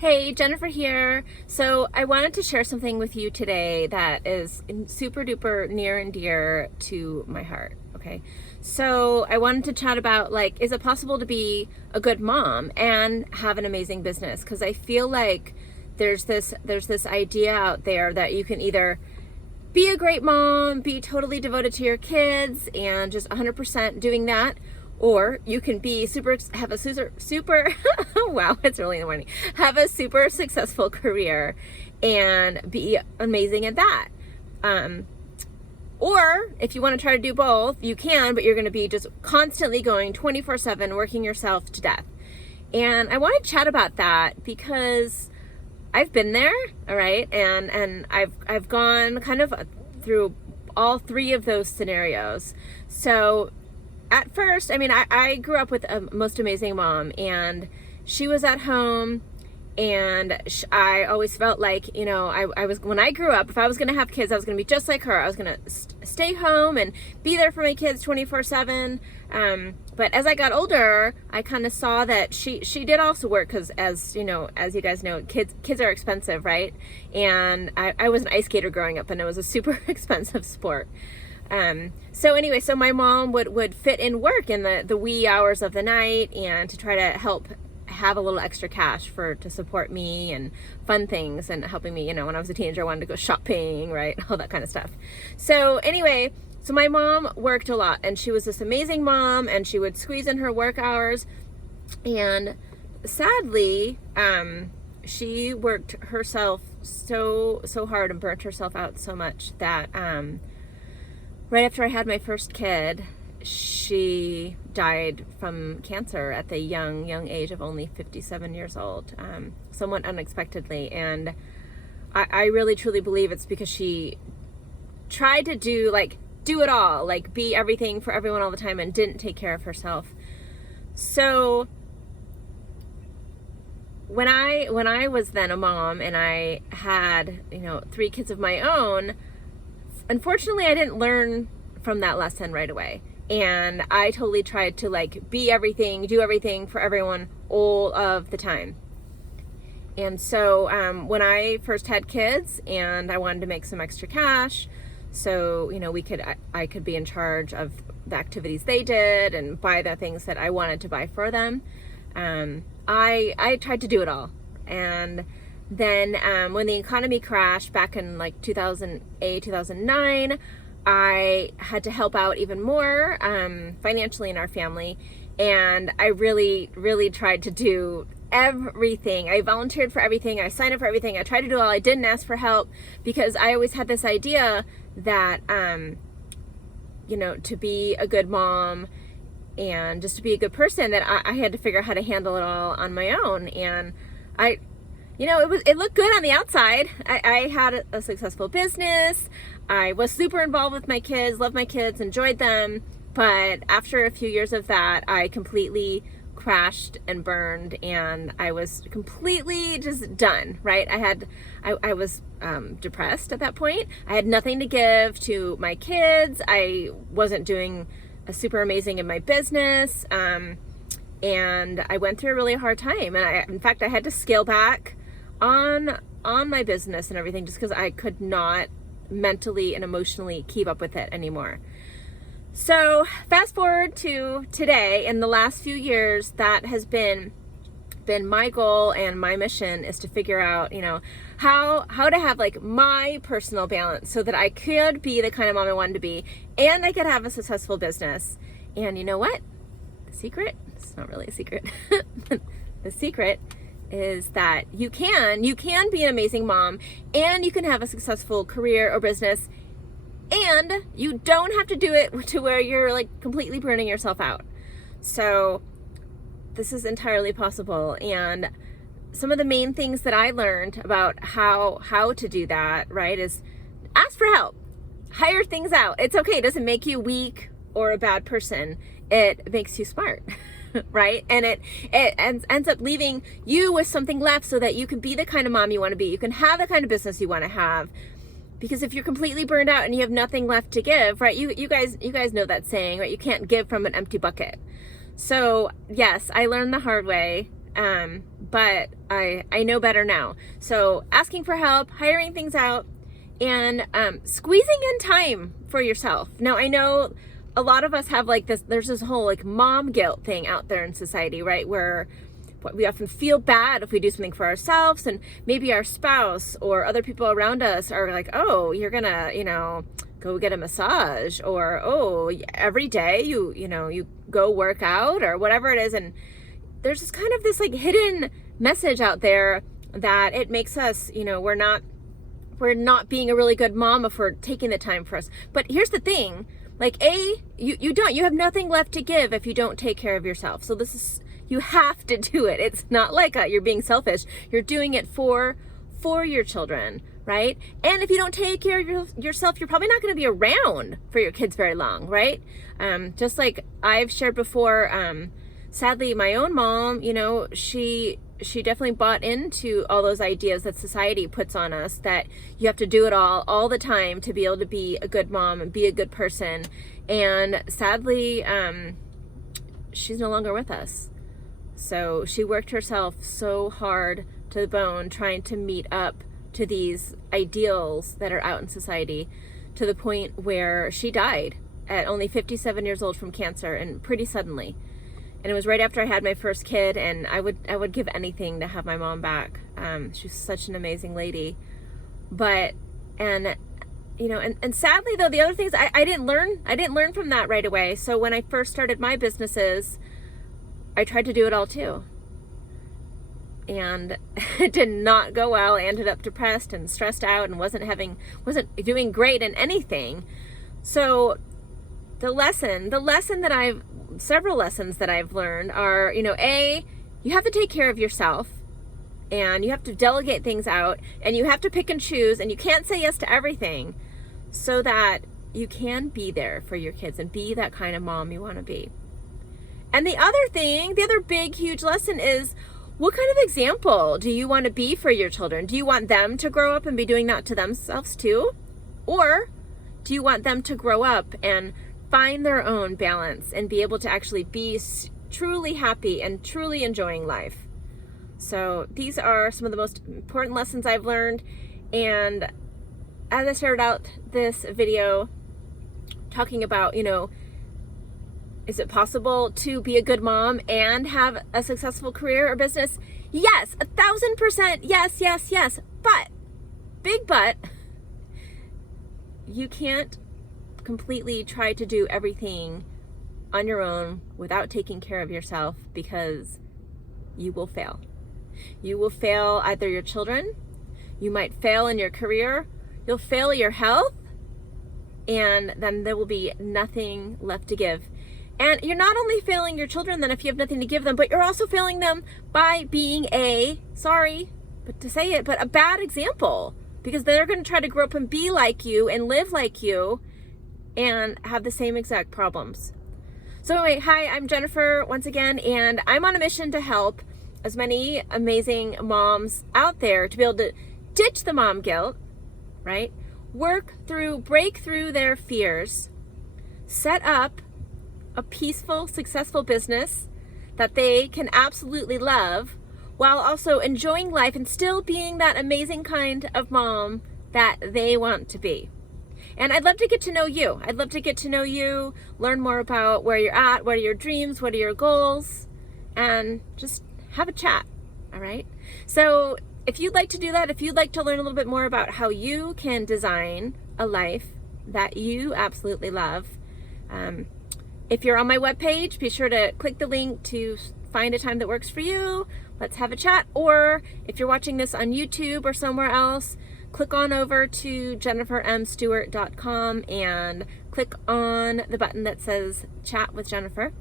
Hey, Jennifer here. So I wanted to share something with you today that is super duper near and dear to my heart. Okay. So I wanted to chat about, is it possible to be a good mom and have an amazing business? Because I feel like there's this idea out there that you can either be a great mom, be totally devoted to your kids and just 100% doing that, or you can be have a super wow, it's early in the morning, have a super successful career and be amazing at that. Or if you want to try to do both, you can, but you're going to be just constantly going 24/7, working yourself to death. And I want to chat about that because I've been there, all right, and I've gone kind of through all three of those scenarios. So at first, I grew up with a most amazing mom, and she was at home, and I always felt like, I was, when I grew up, if I was going to have kids, I was going to be just like her. I was going to stay home and be there for my kids 24/7. But as I got older, I kind of saw that she did also work because, as you guys know, kids are expensive, right? And I was an ice skater growing up, and it was a super expensive sport. So my mom would fit in work in the wee hours of the night and to try to help have a little extra cash to support me and fun things and helping me, when I was a teenager, I wanted to go shopping, right? All that kind of stuff. So my mom worked a lot, and she was this amazing mom, and she would squeeze in her work hours. And sadly, she worked herself so hard and burnt herself out so much that, right after I had my first kid, she died from cancer at the young age of only 57 years old, somewhat unexpectedly. And I really truly believe it's because she tried to do it all, be everything for everyone all the time, and didn't take care of herself. So when I was then a mom and I had, 3 kids of my own, unfortunately, I didn't learn from that lesson right away. And I totally tried to be everything, do everything for everyone all of the time. And so when I first had kids and I wanted to make some extra cash, so, I could be in charge of the activities they did and buy the things that I wanted to buy for them. I tried to do it all. And then when the economy crashed back in 2008, 2009, I had to help out even more financially in our family. And I really, really tried to do everything. I volunteered for everything. I signed up for everything. I tried to do it all. I didn't ask for help because I always had this idea that, to be a good mom and just to be a good person, that I had to figure out how to handle it all on my own. And it looked good on the outside. I had a successful business. I was super involved with my kids, loved my kids, enjoyed them. But after a few years of that, I completely crashed and burned, and I was completely just done, right? I was depressed at that point. I had nothing to give to my kids. I wasn't doing super amazing in my business. And I went through a really hard time. And in fact, I had to scale back on my business and everything just because I could not mentally and emotionally keep up with it anymore. So fast forward to today, in the last few years, that has been my goal, and my mission is to figure out, how to have my personal balance so that I could be the kind of mom I wanted to be, and I could have a successful business. And you know what? The secret, it's not really a secret. The secret is that you can be an amazing mom, and you can have a successful career or business, and you don't have to do it to where you're completely burning yourself out. So this is entirely possible. And some of the main things that I learned about how to do that, right, is ask for help, hire things out. It's okay. It doesn't make you weak or a bad person. It makes you smart. Right? And it ends up leaving you with something left so that you can be the kind of mom you want to be. You can have the kind of business you want to have. Because if you're completely burned out and you have nothing left to give, right? You guys know that saying, right? You can't give from an empty bucket. So yes, I learned the hard way But I know better now. So asking for help, hiring things out, and squeezing in time for yourself. Now, I know a lot of us have like this, there's this whole like mom guilt thing out there in society, right? Where we often feel bad if we do something for ourselves, and maybe our spouse or other people around us are like, oh, you're gonna, go get a massage, or, oh, every day you go work out, or whatever it is. And there's just kind of this like hidden message out there that it makes us, we're not being a really good mom if we're taking the time for us. But here's the thing, like, you have nothing left to give if you don't take care of yourself. So you have to do it. It's not like you're being selfish. You're doing it for your children, right? And if you don't take care of yourself, you're probably not going to be around for your kids very long, right? Just like I've shared before, sadly, my own mom, she definitely bought into all those ideas that society puts on us, that you have to do it all the time to be able to be a good mom and be a good person. And sadly, she's no longer with us. So she worked herself so hard to the bone trying to meet up to these ideals that are out in society, to the point where she died at only 57 years old from cancer, and pretty suddenly. And it was right after I had my first kid, and I would give anything to have my mom back. She was such an amazing lady. But, and sadly though, the other things I didn't learn from that right away. So when I first started my businesses, I tried to do it all too. And it did not go well. I ended up depressed and stressed out and wasn't doing great in anything. So several lessons that I've learned are, you have to take care of yourself, and you have to delegate things out, and you have to pick and choose, and you can't say yes to everything, so that you can be there for your kids and be that kind of mom you want to be. And the other big, huge lesson is, what kind of example do you want to be for your children? Do you want them to grow up and be doing that to themselves too? Or do you want them to grow up and find their own balance and be able to actually be truly happy and truly enjoying life? So these are some of the most important lessons I've learned. And as I started out this video talking about, is it possible to be a good mom and have a successful career or business? Yes, 1,000%. Yes. But, big but, you can't completely try to do everything on your own without taking care of yourself, because you will fail. You will fail either your children, you might fail in your career, you'll fail your health, and then there will be nothing left to give. And you're not only failing your children then if you have nothing to give them, but you're also failing them by being a bad example, because they're going to try to grow up and be like you and live like you and have the same exact problems. So anyway, hi, I'm Jennifer once again, and I'm on a mission to help as many amazing moms out there to be able to ditch the mom guilt, right? Break through their fears, set up a peaceful, successful business that they can absolutely love, while also enjoying life and still being that amazing kind of mom that they want to be. And I'd love to get to know you. I'd love to get to know you, learn more about where you're at, what are your dreams, what are your goals, and just have a chat, all right? So if you'd like to do that, if you'd like to learn a little bit more about how you can design a life that you absolutely love, if you're on my webpage, be sure to click the link to find a time that works for you. Let's have a chat. Or if you're watching this on YouTube or somewhere else, click on over to jennifermstewart.com and click on the button that says Chat with Jennifer.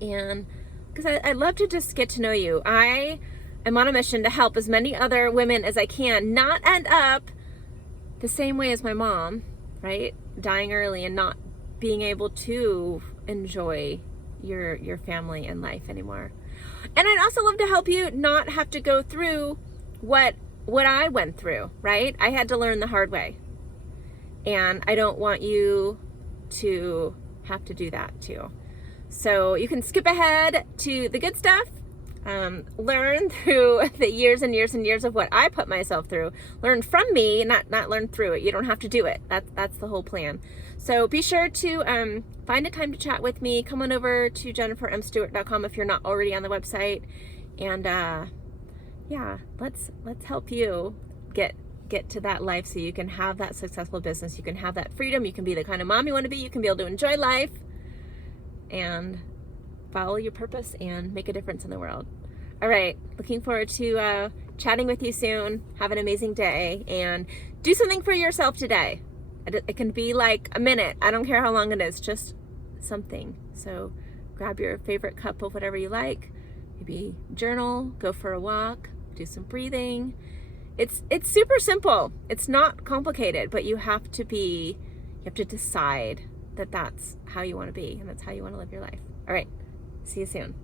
And because I'd love to just get to know you. I am on a mission to help as many other women as I can not end up the same way as my mom, right? Dying early and not being able to enjoy your family and life anymore. And I'd also love to help you not have to go through what I went through, right? I had to learn the hard way. And I don't want you to have to do that too. So you can skip ahead to the good stuff. learn through the years and years and years of what I put myself through. Learn from me, not learn through it. You don't have to do it. That's the whole plan. So be sure to find a time to chat with me. Come on over to jennifermstewart.com if you're not already on the website. And yeah, let's help you get to that life so you can have that successful business. You can have that freedom. You can be the kind of mom you want to be. You can be able to enjoy life and follow your purpose and make a difference in the world. All right, looking forward to chatting with you soon. Have an amazing day and do something for yourself today. It can be like a minute. I don't care how long it is, just something. So grab your favorite cup of whatever you like. Maybe journal, go for a walk, do some breathing. It's super simple. It's not complicated, but you have to decide that that's how you want to be and that's how you want to live your life. All right. See you soon.